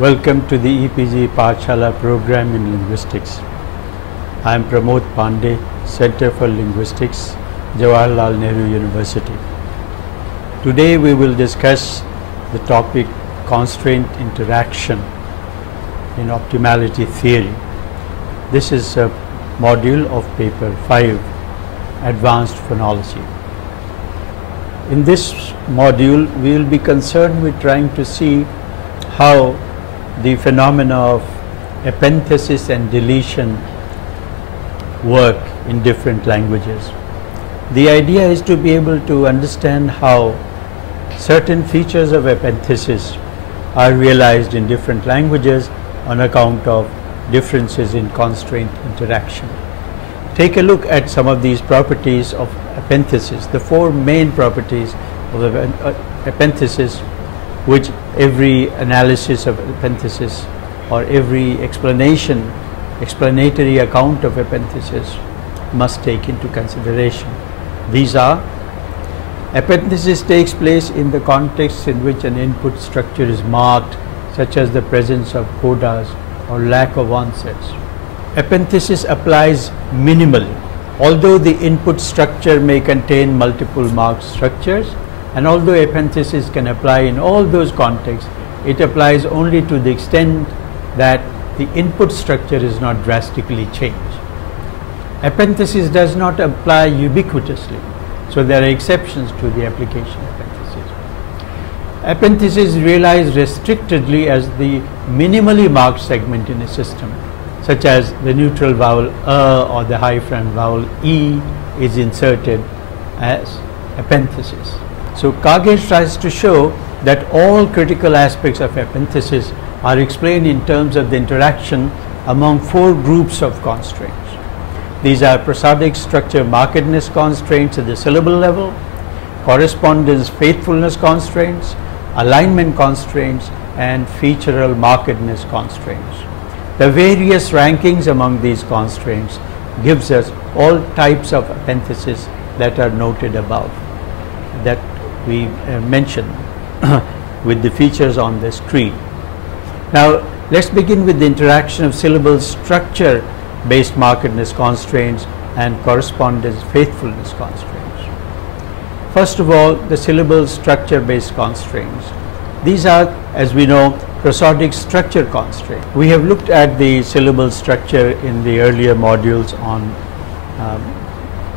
Welcome to the EPG Pathshala program in Linguistics. I am Pramod Pandey, Center for Linguistics, Jawaharlal Nehru University. Today we will discuss the topic Constraint Interaction in Optimality Theory. This is a module of paper 5, Advanced Phonology. In this module we will be concerned with trying to see how the phenomena of epenthesis and deletion work in different languages. The idea is to be able to understand how certain features of epenthesis are realized in different languages on account of differences in constraint interaction. Take a look at some of these properties of epenthesis, the four main properties of epenthesis, which every analysis of epenthesis or every explanatory account of epenthesis must take into consideration. These are: epenthesis takes place in the context in which an input structure is marked, such as the presence of codas or lack of onsets. Epenthesis applies minimally, although the input structure may contain multiple marked structures, and although epenthesis can apply in all those contexts, it applies only to the extent that the input structure is not drastically changed. Epenthesis does not apply ubiquitously, so there are exceptions to the application of epenthesis. Epenthesis is realized restrictedly as the minimally marked segment in a system, such as the neutral vowel or the high front vowel e is inserted as epenthesis. So Kage tries to show that all critical aspects of epenthesis are explained in terms of the interaction among four groups of constraints. These are prosodic structure markedness constraints at the syllable level, correspondence faithfulness constraints, alignment constraints, and featural markedness constraints. The various rankings among these constraints gives us all types of epenthesis that are noted above, that we mentioned with the features on the screen. Now let's begin with the interaction of syllable structure based markedness constraints and correspondence faithfulness constraints. First of all, the syllable structure based constraints. These are, as we know, prosodic structure constraints. We have looked at the syllable structure in the earlier modules on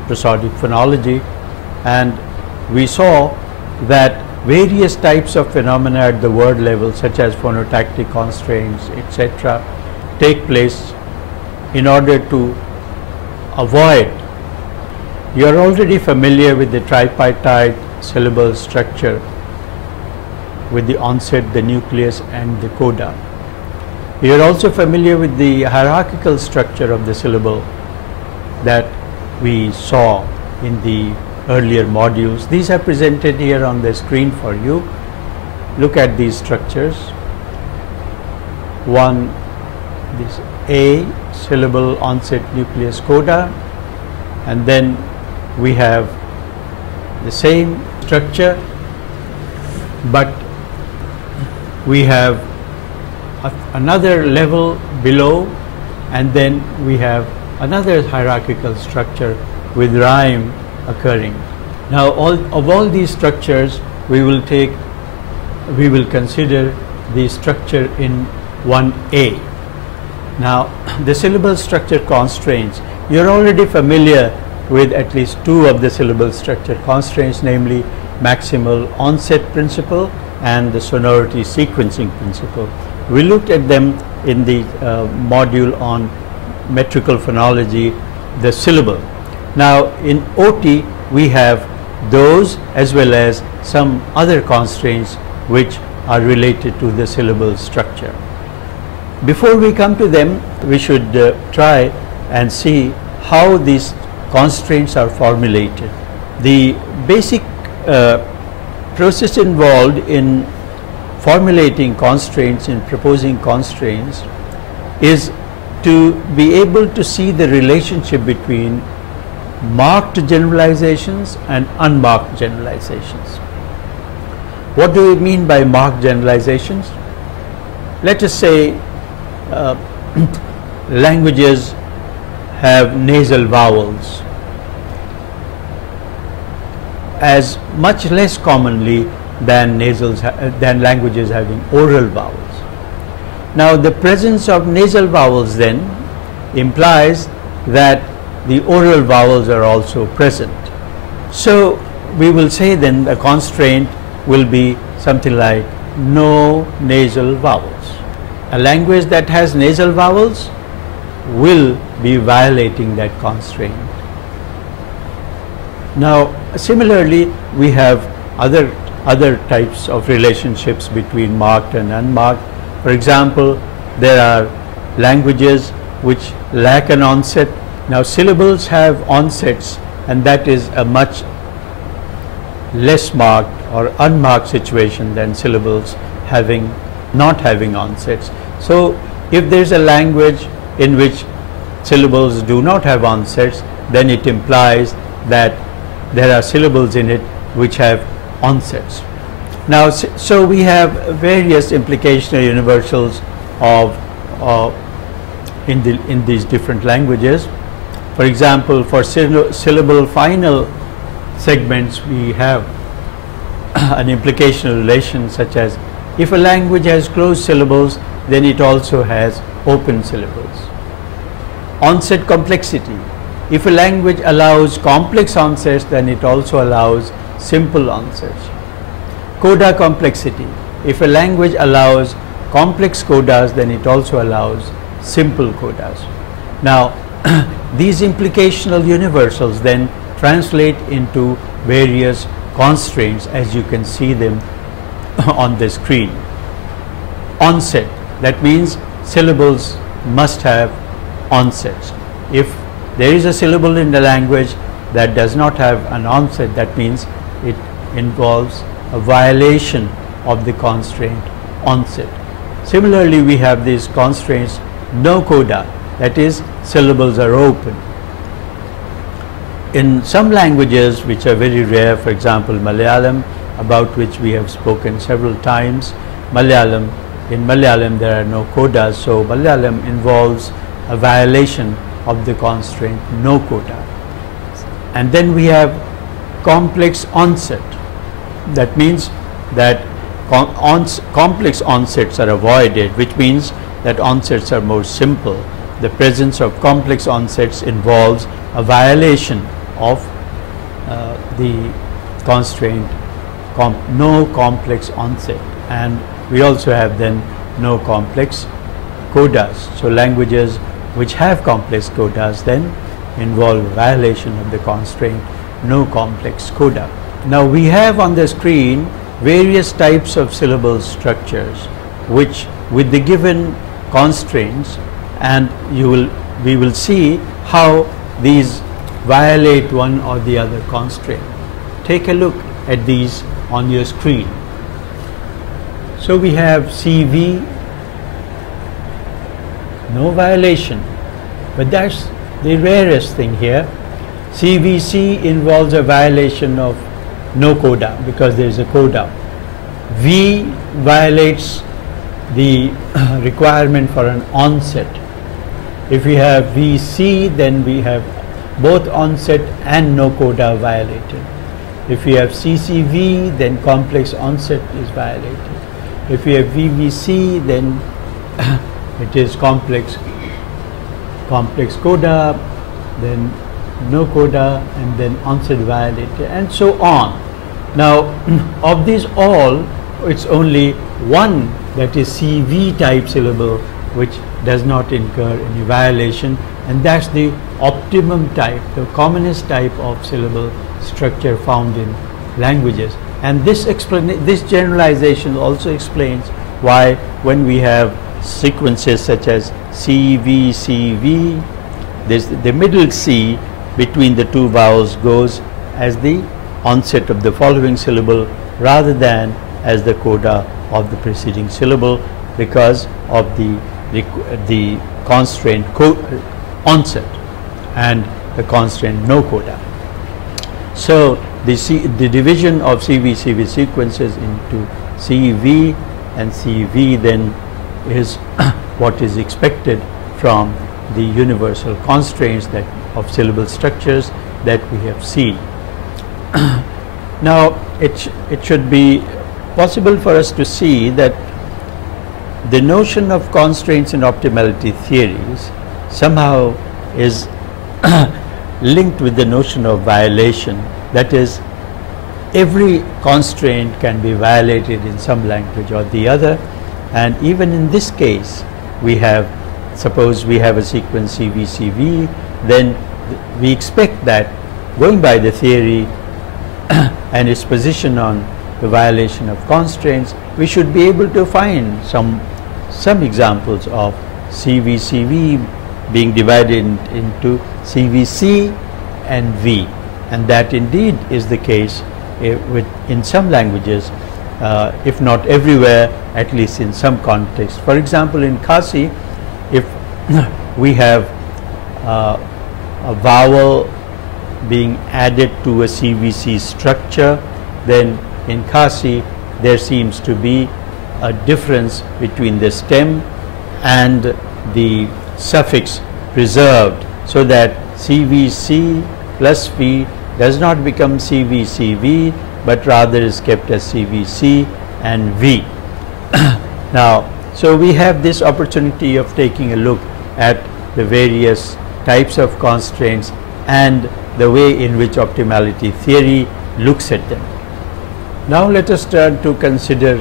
prosodic phonology, and we saw that various types of phenomena at the word level, such as phonotactic constraints, etc., take place in order to avoid. You are already familiar with the tripartite syllable structure with the onset, the nucleus, and the coda. You are also familiar with the hierarchical structure of the syllable that we saw in the earlier modules. These are presented here on the screen for you. Look at these structures. One, this A, syllable, onset, nucleus, coda, and then we have the same structure, but we have another level below, and then we have another hierarchical structure with rhyme occurring. Now of all these structures we will consider the structure in 1A. Now the syllable structure constraints, you are already familiar with at least two of the syllable structure constraints, namely maximal onset principle and the sonority sequencing principle. We looked at them in the module on metrical phonology, the syllable. Now in OT we have those as well as some other constraints which are related to the syllable structure. Before we come to them, we should try and see how these constraints are formulated. The basic process involved in formulating constraints, in proposing constraints, is to be able to see the relationship between marked generalizations and unmarked generalizations. What do we mean by marked generalizations? let us say languages have nasal vowels as much less commonly than languages having oral vowels. Now the presence of nasal vowels then implies that the oral vowels are also present. So we will say then the constraint will be something like no nasal vowels. A language that has nasal vowels will be violating that constraint. Now similarly we have other types of relationships between marked and unmarked. For example, there are languages which lack an onset. Now syllables have onsets, and that is a much less marked or unmarked situation than syllables not having onsets. So if there is a language in which syllables do not have onsets, then it implies that there are syllables in it which have onsets. Now so we have various implicational universals in these different languages. For example, for syllable final segments we have an implicational relation such as if a language has closed syllables, then it also has open syllables. Onset complexity. If a language allows complex onsets, then it also allows simple onsets. Coda complexity. If a language allows complex codas, then it also allows simple codas. Now these implicational universals then translate into various constraints as you can see them on the screen. Onset, that means syllables must have onsets. If there is a syllable in the language that does not have an onset, that means it involves a violation of the constraint onset. Similarly, we have these constraints no coda, that is syllables are open. In some languages which are very rare, for example Malayalam, about which we have spoken several times, in Malayalam there are no codas, so Malayalam involves a violation of the constraint no coda. And then we have complex onset. That means that complex onsets are avoided, which means that onsets are more simple. The presence of complex onsets involves a violation of the constraint no complex onset, and we also have then no complex codas. So languages which have complex codas then involve violation of the constraint no complex coda. Now we have on the screen various types of syllable structures which with the given constraints, and we will see how these violate one or the other constraint. Take a look at these on your screen. So we have CV, no violation, but that's the rarest thing here. CVC involves a violation of no coda because there is a coda. V violates the requirement for an onset. If we have VC, then we have both onset and no coda violated. If we have CCV, then complex onset is violated. If we have VVC, then it is complex coda, then no coda, and then onset violated, and so on. Now of these all, it's only one, that is CV type syllable, which does not incur any violation, and that's the optimum type, the commonest type of syllable structure found in languages. And this generalization also explains why when we have sequences such as CV, CV, the middle C between the two vowels goes as the onset of the following syllable rather than as the coda of the preceding syllable, because of the constraint onset and the constraint no coda. So the division of CV sequences into CV and CV then is what is expected from the universal constraints that of syllable structures that we have seen. Now it should be possible for us to see that the notion of constraints in optimality theories somehow is linked with the notion of violation. That is, every constraint can be violated in some language or the other, and even in this case we have, suppose we have a sequence CV, then we expect that, going by the theory and its position on the violation of constraints, we should be able to find some examples of CV being divided into CVC and V, and that indeed is the case in some languages, if not everywhere, at least in some context. For example, in Khasi, if we have a vowel being added to a CVC structure, then in Khasi there seems to be a difference between the stem and the suffix preserved, so that CVC plus V does not become CVCV, but rather is kept as CVC and V. Now, so we have this opportunity of taking a look at the various types of constraints and the way in which optimality theory looks at them. Now let us turn to consider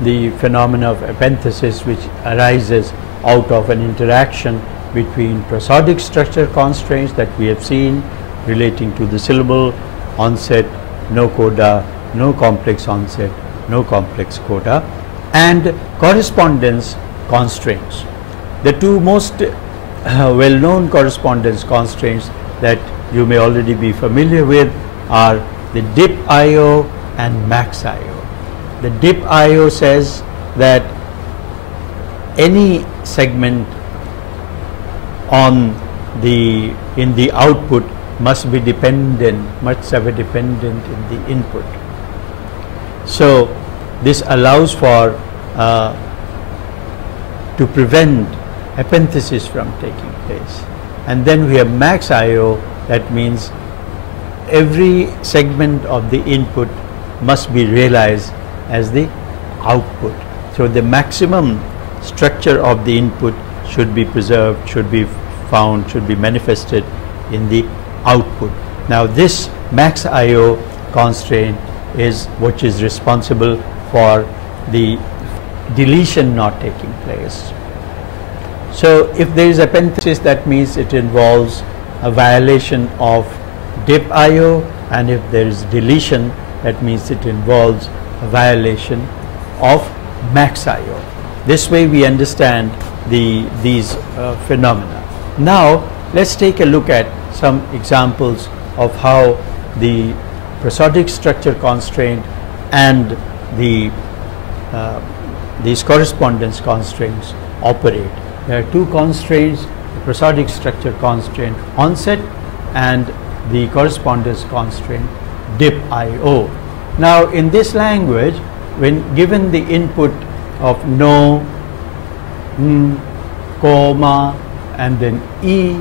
the phenomena of epenthesis, which arises out of an interaction between prosodic structure constraints that we have seen relating to the syllable onset, no coda, no complex onset, no complex coda, and correspondence constraints. The two most well-known correspondence constraints that you may already be familiar with are the dip IO and max IO. The dip IO says that any segment in the output must have a dependent in the input. So this allows for to prevent epenthesis from taking place. And then we have max IO, that means every segment of the input must be realized as the output. So the maximum structure of the input should be preserved, should be found, should be manifested in the output. Now this max IO constraint is what is responsible for the deletion not taking place. So if there is epenthesis, that means it involves a violation of dip IO, and if there is deletion, that means it involves a violation of max IO. This way we understand these phenomena. Now let's take a look at some examples of how the prosodic structure constraint and these correspondence constraints operate. There are two constraints: the prosodic structure constraint onset and the correspondence constraint dip IO. Now in this language, when given the input of no, comma, and then E,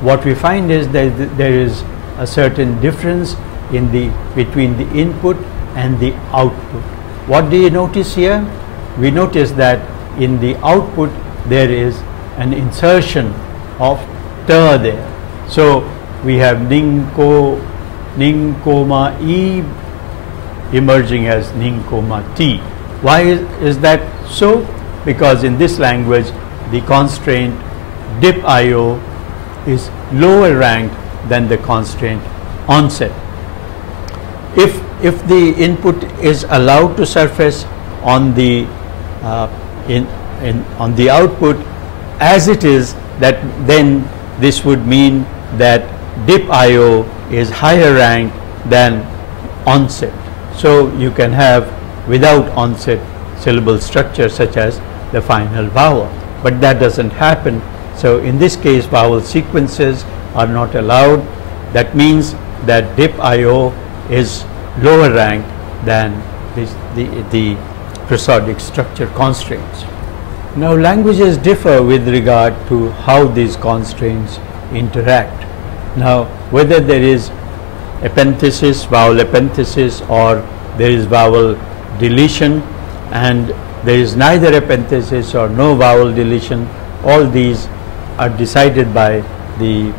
what we find is that there is a certain difference between the input and the output. What do you notice here? We notice that in the output there is an insertion of ter there. So we have ning, comma, E emerging as ning, comma, T. Why is that so? Because in this language the constraint dip IO is lower ranked than the constraint onset. If the input is allowed to surface on the on the output as it is, that then this would mean that dip IO is higher ranked than onset. So you can have without onset syllable structure such as the final vowel, but that doesn't happen. So in this case vowel sequences are not allowed. That means that dip IO is lower ranked than the prosodic structure constraints. Now languages differ with regard to how these constraints interact. Now whether there is epenthesis, vowel epenthesis, or there is vowel deletion, and there is neither epenthesis or no vowel deletion, all these are decided by the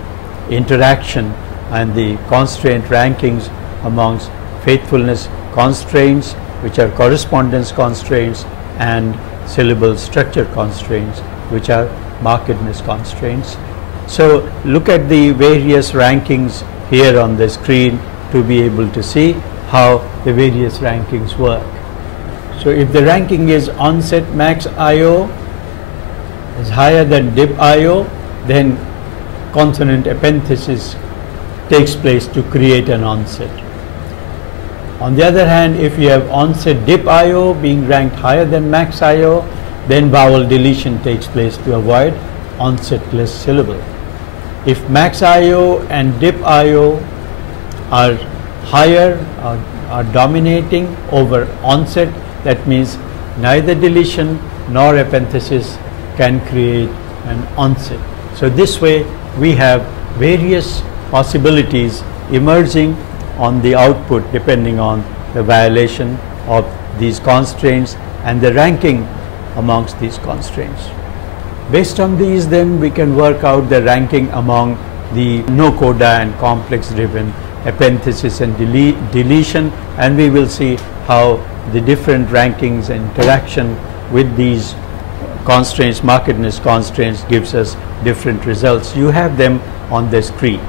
interaction and the constraint rankings amongst faithfulness constraints, which are correspondence constraints, and syllable structure constraints, which are markedness constraints. So look at the various rankings here on the screen to be able to see how the various rankings work. So if the ranking is onset max IO is higher than dip IO, then consonant epenthesis takes place to create an onset. On the other hand, if you have onset dip IO being ranked higher than max IO, then vowel deletion takes place to avoid onsetless syllable. If max IO and dip IO are higher, are dominating over onset, that means neither deletion nor epenthesis can create an onset. So this way we have various possibilities emerging on the output depending on the violation of these constraints and the ranking amongst these constraints. Based on these, then we can work out the ranking among the no coda and complex driven epenthesis and deletion, and we will see how the different rankings and interaction with these constraints, markedness constraints, gives us different results. You have them on the screen.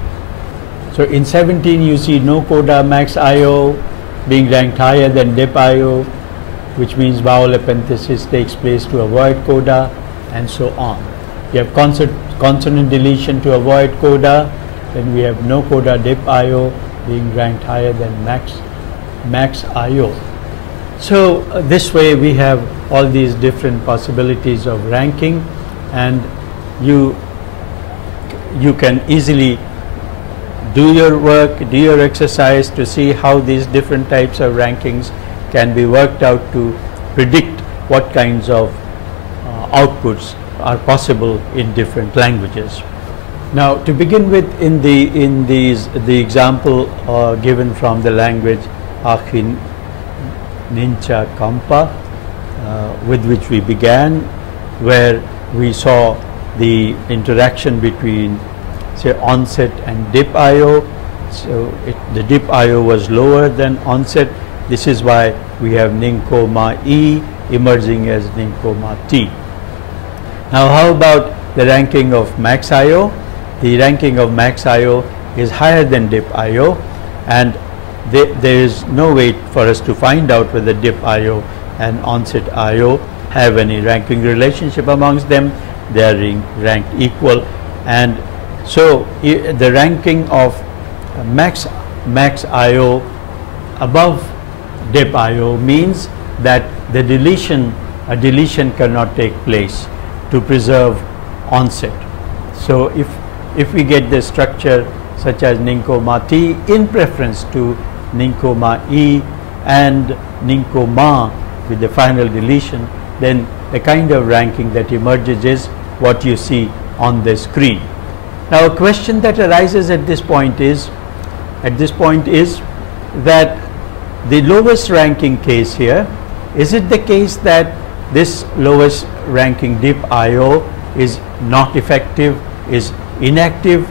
So in 17 you see no coda max IO being ranked higher than dip IO, which means vowel epenthesis takes place to avoid coda, and so on. You have consonant deletion to avoid coda, then we have no coda dip IO being ranked higher than max IO. So this way we have all these different possibilities of ranking, and you can easily do your work, do your exercise to see how these different types of rankings can be worked out to predict what kinds of outputs are possible in different languages. Now to begin with, in the example given from the language Akhin Nincha Kampa, with which we began, where we saw the interaction between, say, onset and dip IO. So the dip IO was lower than onset. This is why we have Ninko Ma E emerging as Ninko Ma T. Now how about the ranking of max IO? The ranking of max IO is higher than dip IO, and there is no way for us to find out whether dip IO and onset IO have any ranking relationship amongst them. They are ranked equal, and so the ranking of max IO above dip IO means that a deletion cannot take place to preserve onset. So if we get the structure such as Ninko Ma T in preference to Ninko Ma E and Ninko Ma with the final deletion, then the kind of ranking that emerges is what you see on the screen. Now a question that arises at this point is that the lowest ranking case here, is it the case that this lowest ranking dip IO is not effective, is inactive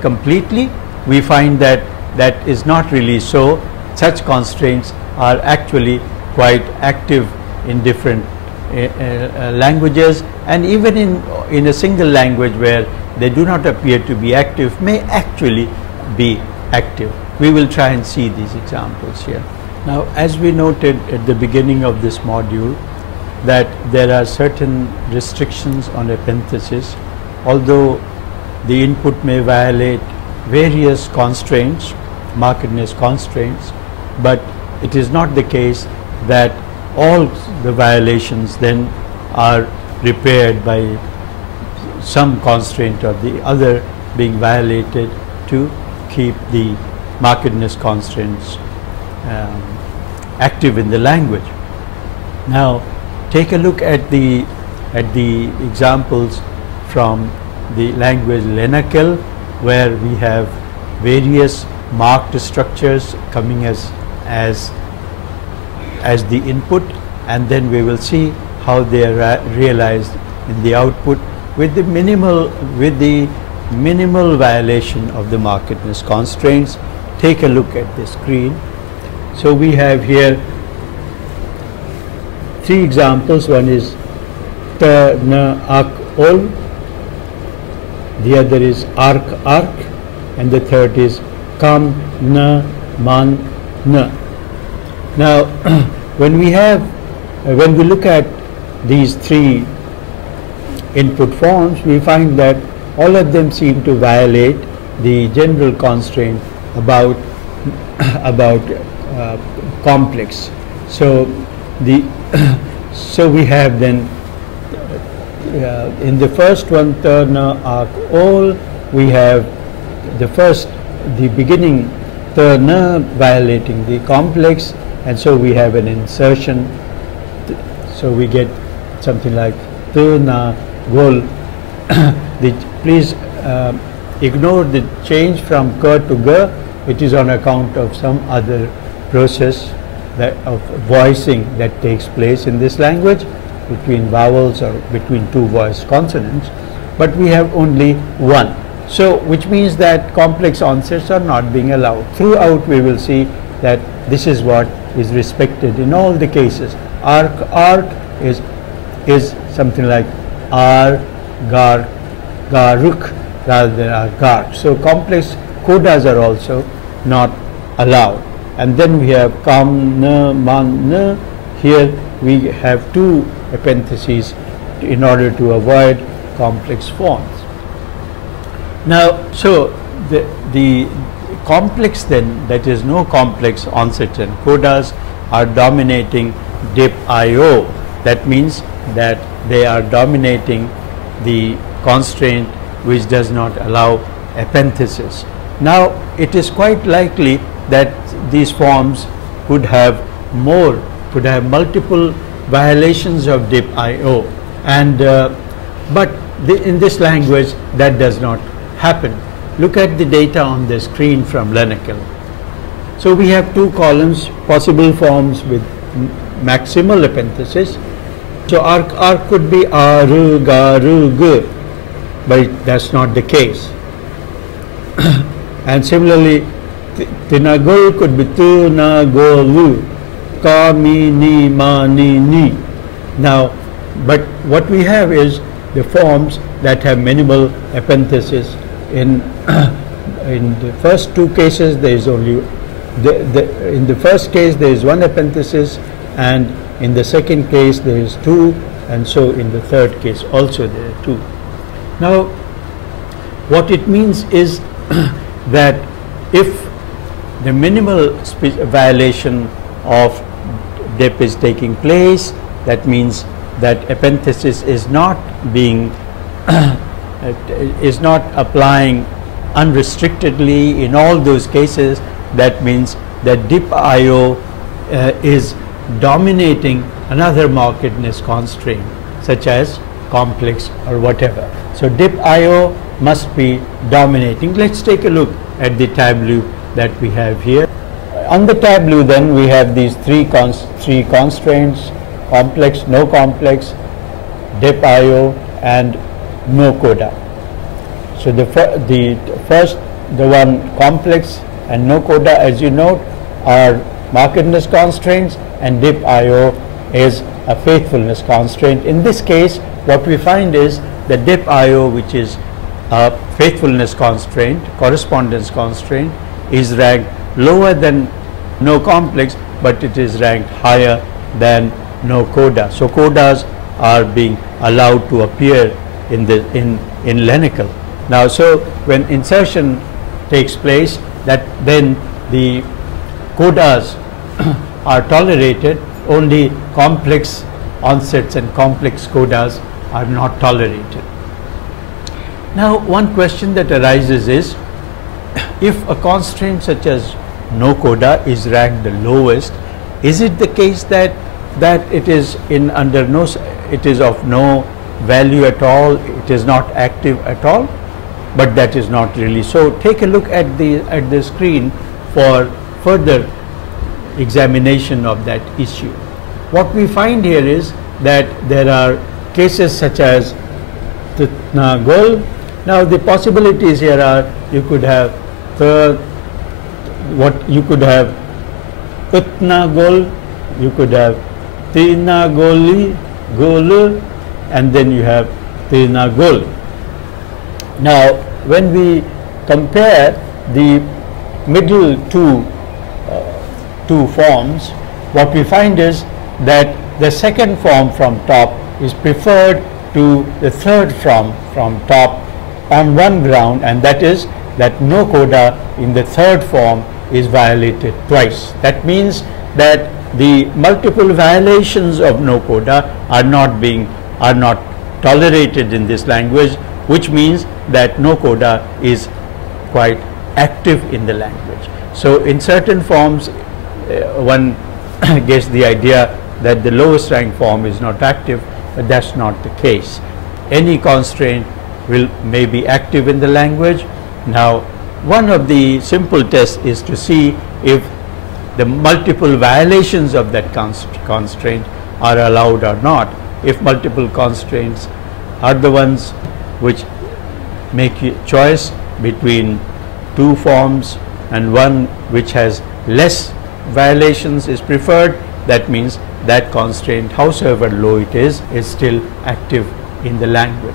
completely? We find that that is not really so. Such constraints are actually quite active in different languages, and even in a single language where they do not appear to be active may actually be active. We will try and see these examples here. Now, as we noted at the beginning of this module, that there are certain restrictions on epenthesis, although the input may violate various constraints, markedness constraints, but it is not the case that all the violations then are repaired by some constraint or the other being violated to keep the markedness constraints active in the language. Now take a look at the examples from the language Lenakel, where we have various marked structures coming as the input, and then we will see how they are realized in the output with the minimal violation of the markedness constraints. Take a look at the screen. So we have here 3 examples. One is ta, na, ak, ol. The other is arc, and the third is kam, na, man, na. Now, when we look at these 3 input forms, we find that all of them seem to violate the general constraint about complex. So we have then in the first one, ta, na, ak, ol, we have the beginning ta, na violating the complex, and so we have an insertion. So we get something like ta, na, gol. Please ignore the change from ka to ga. It is on account of some other process of voicing that takes place in this language between vowels or between 2 voiced consonants, but we have only one. So which means that complex onsets are not being allowed. Throughout we will see that this is what is respected in all the cases. Arc is something like ar, gar, garuk rather than argark. So complex codas are also not allowed. And then we have kam, na, man, na. Here we have 2 epentheses in order to avoid complex forms. Now, so the complex then, that is no complex onsets and codas, are dominating dip IO. That means that they are dominating the constraint which does not allow epenthesis. Now it is quite likely that these forms could have multiple violations of dip IO, and but in this language that does not happen. Look at the data on the screen from Lenakel. So we have 2 columns, possible forms with maximal epenthesis. So arc could be aru, garu, gu, but that's not the case. And similarly, tinagol could be tu, na, go, lu, ka, mi, ni, ma, ni. Now, but what we have is the forms that have minimal epenthesis. In the first 2 cases, there is only in the first case there is 1 epenthesis, and in the second case there is 2, and so in the third case also there are 2. Now, what it means is that if the minimal violation of dip is taking place, that means that epenthesis is not being is not applying unrestrictedly in all those cases. That means that dip IO is dominating another markedness constraint, such as complex or whatever. So dip IO must be dominating. Let's take a look at the tableau that we have here. On the tableau then we have these three constraints: complex, no complex, dip IO, and no coda. So the one complex and no coda, as you note, are markedness constraints, and dip IO is a faithfulness constraint. In this case, what we find is the dip IO, which is a faithfulness constraint, correspondence constraint, is ranked lower than no complex, but it is ranked higher than no coda. So codas are being allowed to appear in Lenakel. Now, so when insertion takes place, that then the codas are tolerated, only complex onsets and complex codas are not tolerated. Now, one question that arises is, if a constraint such as no coda is ranked the lowest, is it the case that that it is it is of no value at all, it is not active at all, but that is not really so. Take a look at the screen for further examination of that issue. What we find here is that there are cases such as Tutna Gol. Now the possibilities here are, you could have Tutna Gol, you could have Tina Goli Gol, and then you have Tina Gol. Now when we compare the middle two forms, what we find is that the second form from top is preferred to the third from top on one ground, and that is that no coda in the third form is violated twice. That means that the multiple violations of no coda are not tolerated in this language, which means that no coda is quite active in the language. So in certain forms one gets the idea that the lowest rank form is not active, but that's not the case. Any constraint may be active in the language. Now one of the simple tests is to see if the multiple violations of that constraint are allowed or not. If multiple constraints are the ones which make a choice between two forms and one which has less violations is preferred, that means that constraint, howsoever low it is still active in the language.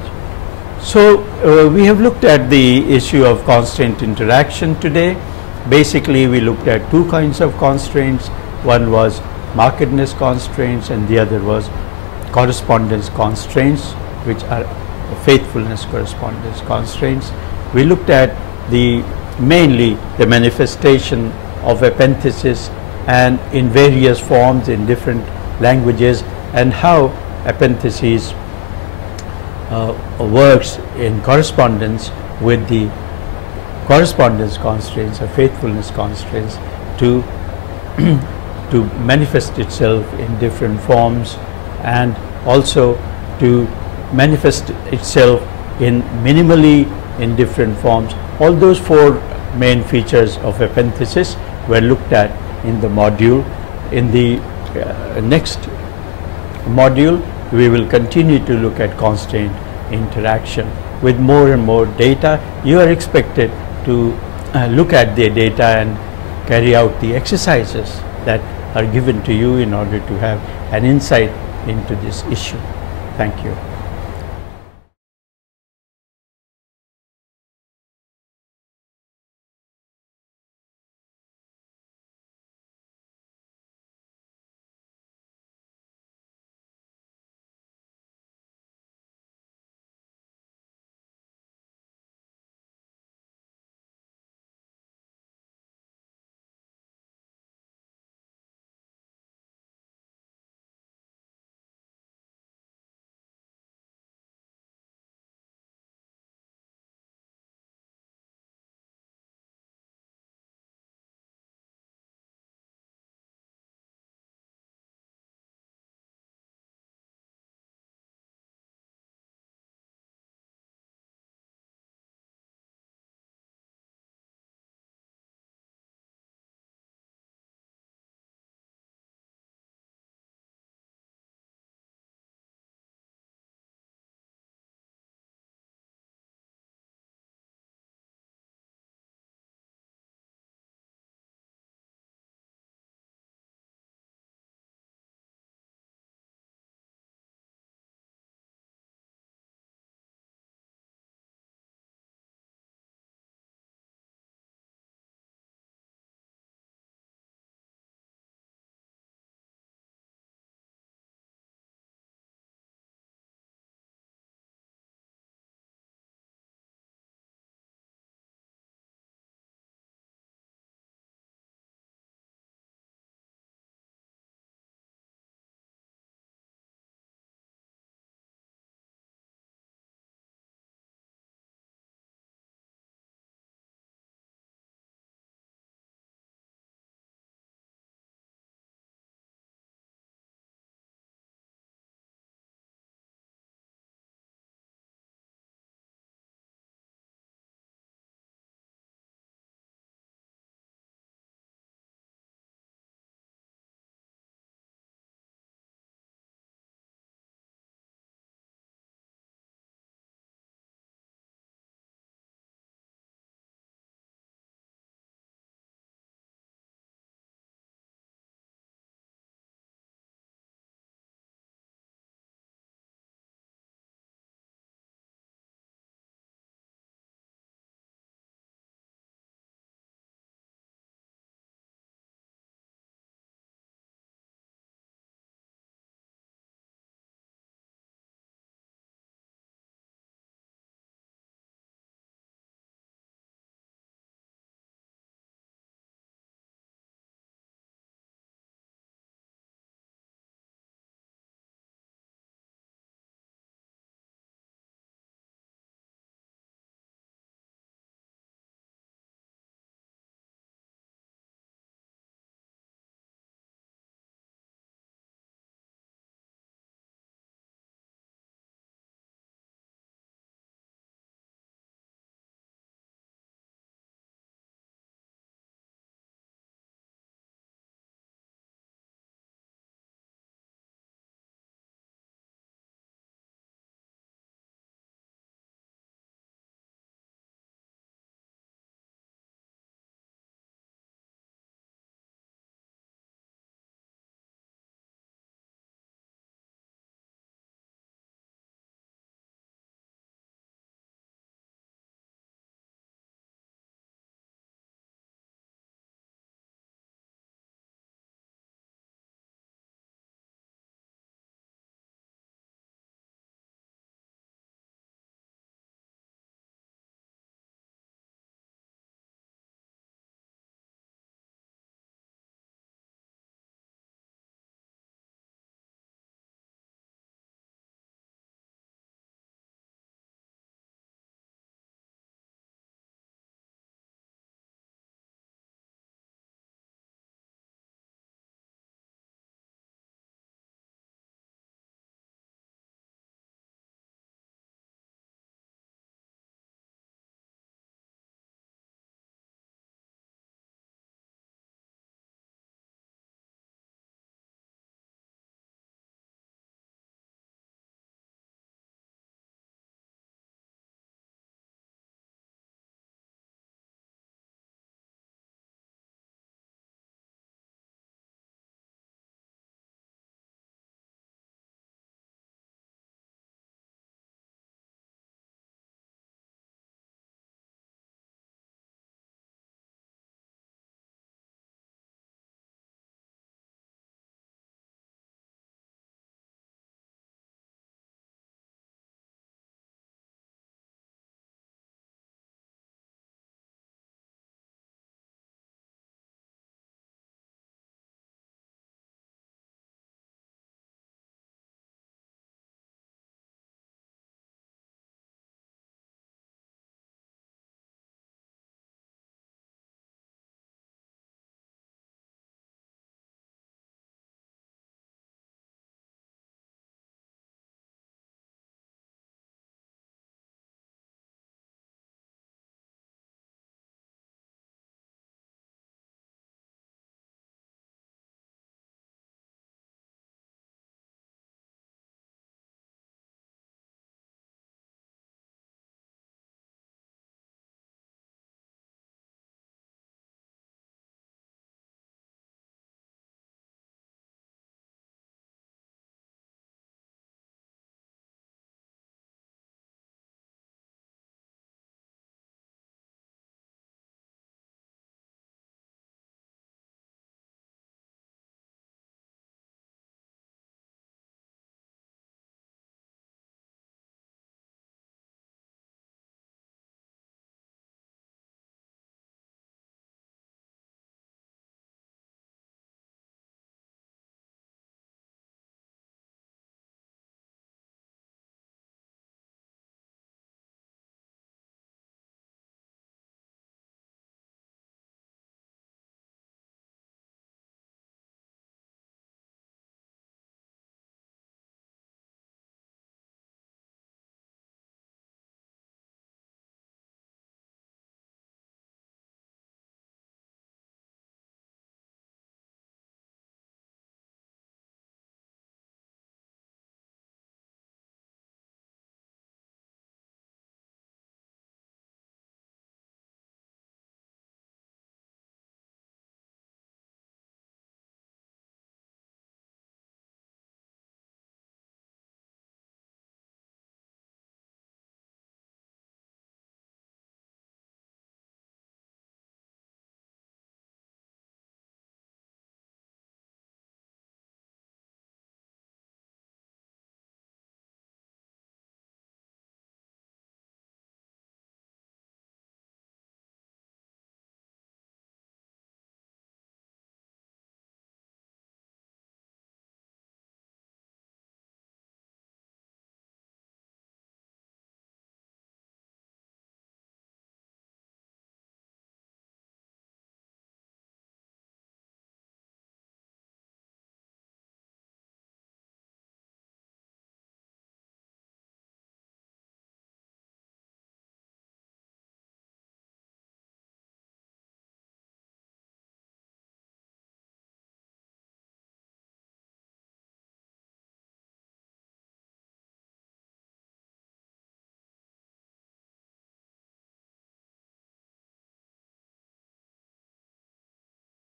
So we have looked at the issue of constraint interaction today. Basically we looked at two kinds of constraints. One was markedness constraints and the other was correspondence constraints, which are faithfulness correspondence constraints. We looked at mainly the manifestation of epenthesis and in various forms in different languages, and how epenthesis works in correspondence with the correspondence constraints or faithfulness constraints to manifest itself in different forms, and also to manifest itself minimally in different forms. All those four main features of epenthesis were looked at in the module. In the next module we will continue to look at constraint interaction with more and more data. You are expected to look at the data and carry out the exercises that are given to you in order to have an insight into this issue. Thank you.